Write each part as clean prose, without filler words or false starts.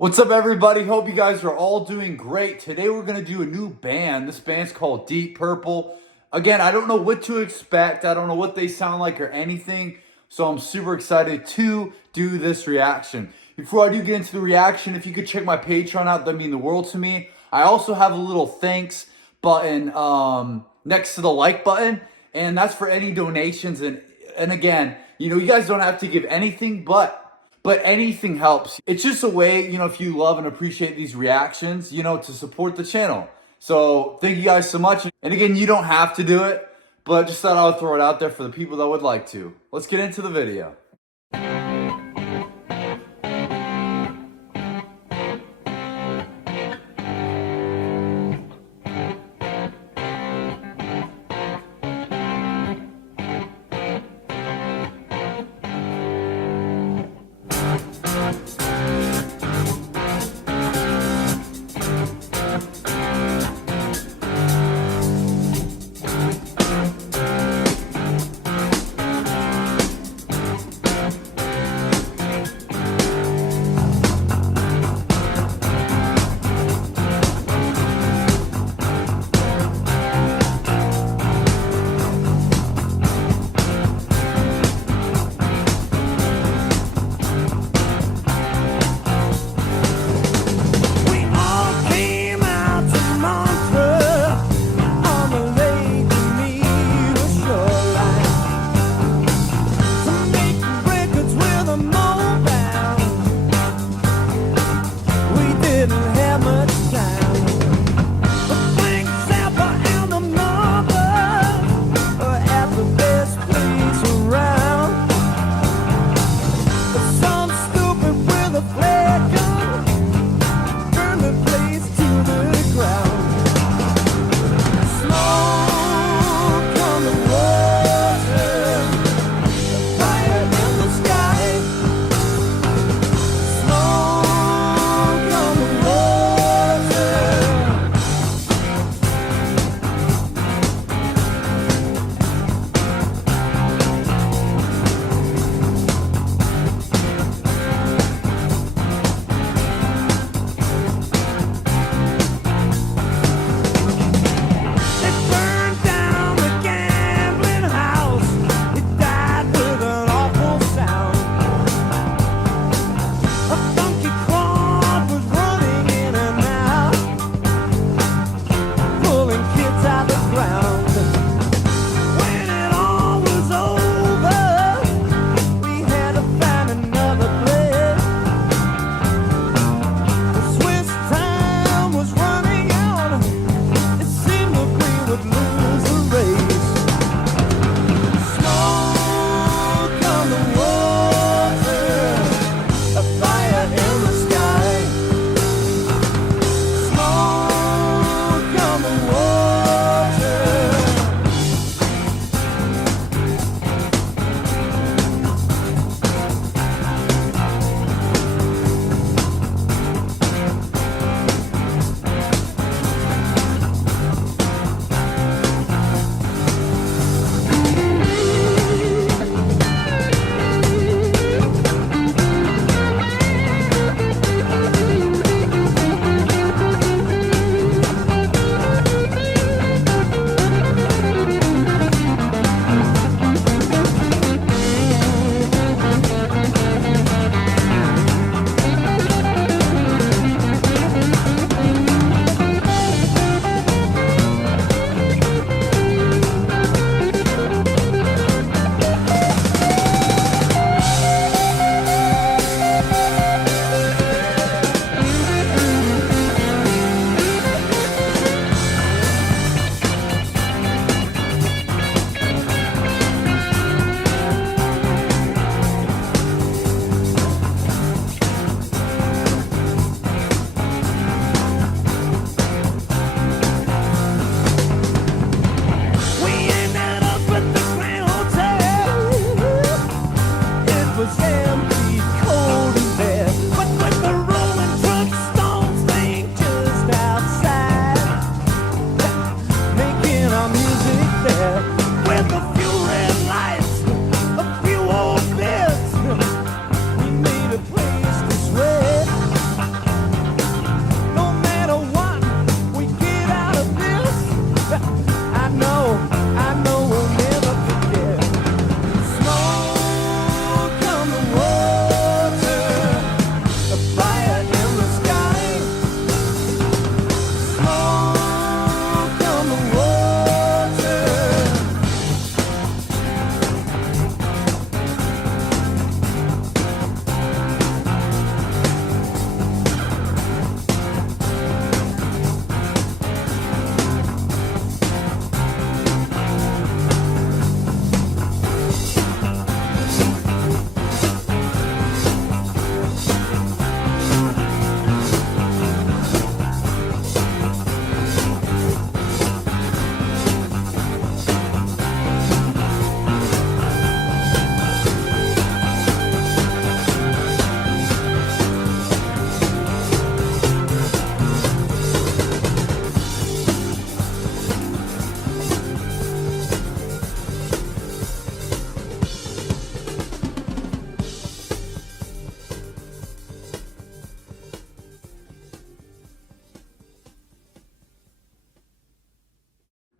What's up, everybody? Hope you guys are all doing great. Today we're going to do a new band. This band's called Deep Purple. Again, I don't know what to expect. I don't know what they sound like or anything. So I'm super excited to do this reaction. Before I do get into the reaction, if you could check my Patreon out, that'd mean the world to me. I also have a little thanks button next to the like button. And that's for any donations. And again, you guys don't have to give anything, but anything helps. It's just a way, if you love and appreciate these reactions, to support the channel. So thank you guys so much. And again, you don't have to do it, but just thought I would throw it out there for the people that would like to. Let's get into the video.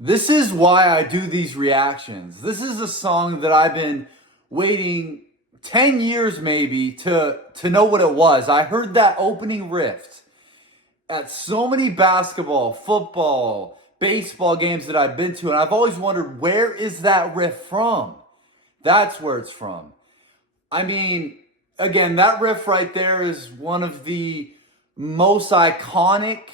This is why I do these reactions. This is a song that I've been waiting 10 years maybe to know what it was. I heard that opening riff at so many basketball, football, baseball games that I've been to, and I've always wondered, where is that riff from? That's where it's from. I mean, again, that riff right there is one of the most iconic,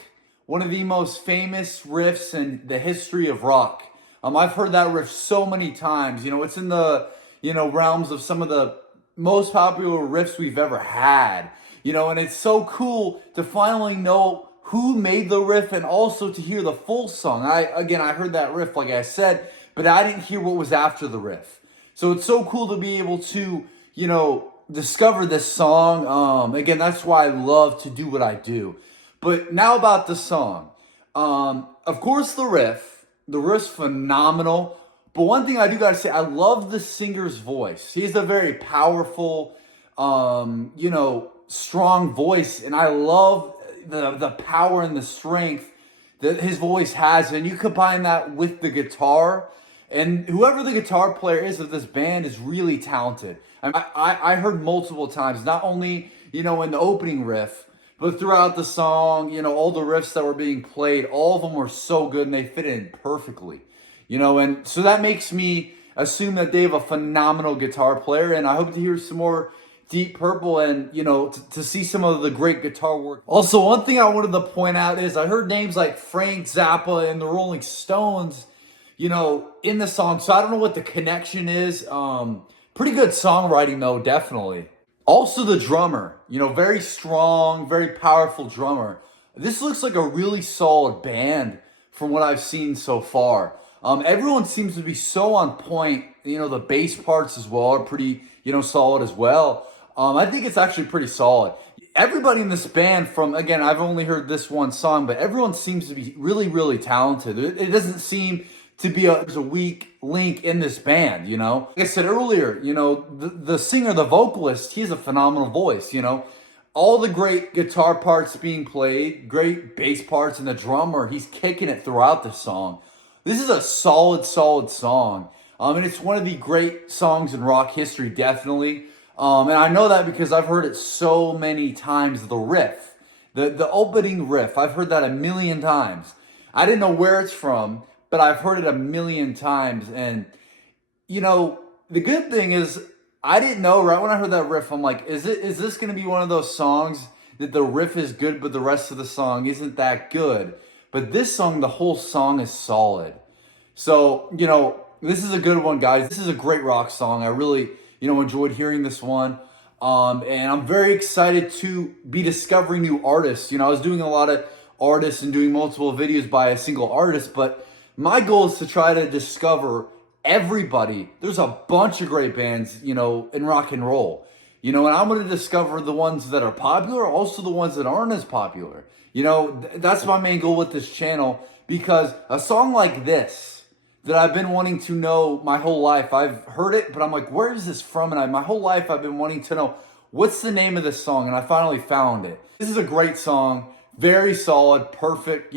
one of the most famous riffs in the history of rock. I've heard that riff so many times. It's in the, realms of some of the most popular riffs we've ever had. And it's so cool to finally know who made the riff and also to hear the full song. I heard that riff, like I said, but I didn't hear what was after the riff. So it's so cool to be able to, discover this song. Again, that's why I love to do what I do. But now about the song. Of course, the riff's phenomenal. But one thing I do gotta say, I love the singer's voice. He's a very powerful, strong voice, and I love the power and the strength that his voice has. And you combine that with the guitar, and whoever the guitar player is of this band is really talented. I heard multiple times, not only in the opening riff, but throughout the song, all the riffs that were being played, all of them were so good and they fit in perfectly. And so that makes me assume that they have a phenomenal guitar player, and I hope to hear some more Deep Purple and, to see some of the great guitar work. Also, one thing I wanted to point out is I heard names like Frank Zappa and the Rolling Stones, in the song. So I don't know what the connection is. Pretty good songwriting though, definitely. Also the drummer, very strong, very powerful drummer. This looks like a really solid band from what I've seen so far. Everyone seems to be so on point. The bass parts as well are pretty, solid as well. I think it's actually pretty solid. Everybody in this band again, I've only heard this one song, but everyone seems to be really, really talented. It doesn't seem to be there's a weak link in this band, Like I said earlier, the singer, the vocalist, he has a phenomenal voice, All the great guitar parts being played, great bass parts, and the drummer, he's kicking it throughout the song. This is a solid, solid song. And it's one of the great songs in rock history, definitely. And I know that because I've heard it so many times, the riff. The opening riff, I've heard that a million times. I didn't know where it's from, but I've heard it a million times. And, the good thing is, I didn't know, right when I heard that riff, I'm like, is this going to be one of those songs that the riff is good, but the rest of the song isn't that good? But this song, the whole song is solid. So, this is a good one, guys. This is a great rock song. I really, enjoyed hearing this one. And I'm very excited to be discovering new artists. I was doing a lot of artists and doing multiple videos by a single artist, but my goal is to try to discover everybody. There's a bunch of great bands, in rock and roll. And I'm going to discover the ones that are popular, also the ones that aren't as popular. That's my main goal with this channel, because a song like this that I've been wanting to know my whole life, I've heard it, but I'm like, where is this from? And my whole life I've been wanting to know what's the name of this song, and I finally found it. This is a great song, very solid, perfect,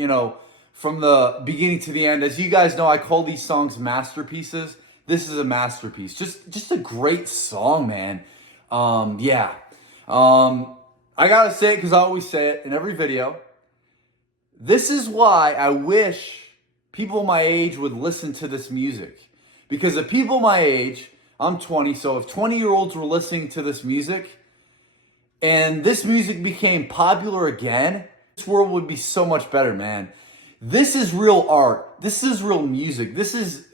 from the beginning to the end. As you guys know, I call these songs masterpieces. This is a masterpiece. Just a great song, man. Yeah. I gotta say it because I always say it in every video. This is why I wish people my age would listen to this music. Because if people my age, I'm 20, so if 20-year-olds were listening to this music and this music became popular again, this world would be so much better, man. This is real art. This is real music.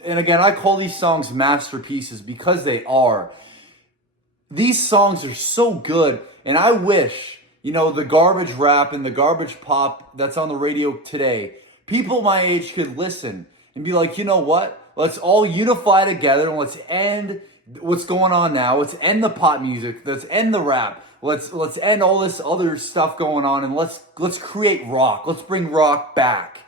And again, I call these songs masterpieces because they are. These songs are so good, and I wish, the garbage rap and the garbage pop that's on the radio today, people my age could listen and be like, you know what? Let's all unify together and let's end what's going on now. Let's end the pop music. Let's end the rap. Let's end all this other stuff going on, and let's create rock. Let's bring rock back.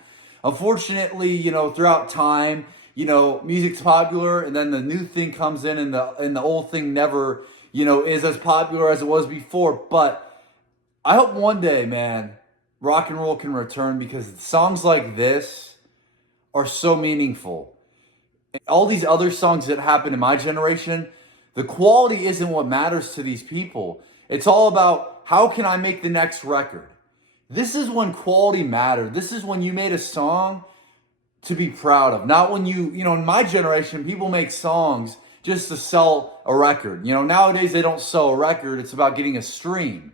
Unfortunately, throughout time, music's popular, and then the new thing comes in, and the old thing never, is as popular as it was before. But I hope one day, man, rock and roll can return, because songs like this are so meaningful. All these other songs that happened in my generation, the quality isn't what matters to these people. It's all about how can I make the next record. This is when quality mattered. This is when you made a song to be proud of. Not when in my generation, people make songs just to sell a record. Nowadays they don't sell a record, it's about getting a stream.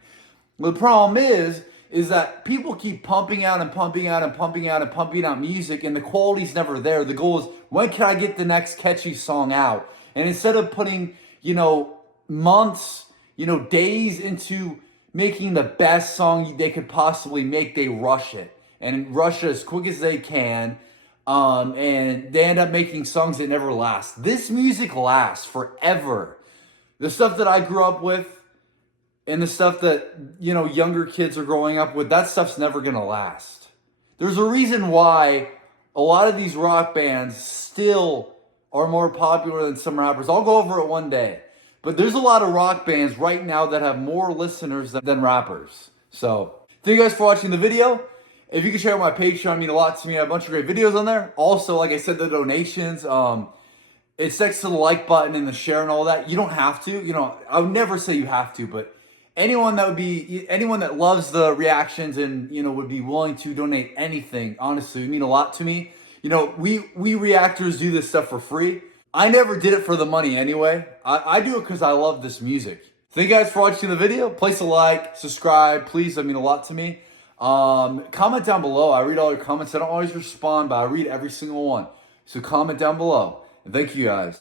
The problem is that people keep pumping out and pumping out and pumping out and pumping out music, and the quality's never there. The goal is, when can I get the next catchy song out? And instead of putting, months, days into making the best song they could possibly make, they rush it and rush it as quick as they can. And they end up making songs that never last. This music lasts forever. The stuff that I grew up with and the stuff that, younger kids are growing up with, that stuff's never going to last. There's a reason why a lot of these rock bands still are more popular than some rappers. I'll go over it one day. But there's a lot of rock bands right now that have more listeners than rappers. So, thank you guys for watching the video. If you can share my Patreon, it'd mean a lot to me. I have a bunch of great videos on there. Also, like I said, the donations, it's next to the like button and the share and all that. You don't have to. I would never say you have to, but anyone that loves the reactions and would be willing to donate anything, honestly, would mean a lot to me. We reactors do this stuff for free. I never did it for the money anyway. I do it because I love this music. Thank you guys for watching the video. Place a like, subscribe, please. That mean a lot to me. Comment down below. I read all your comments. I don't always respond, but I read every single one. So comment down below. And thank you guys.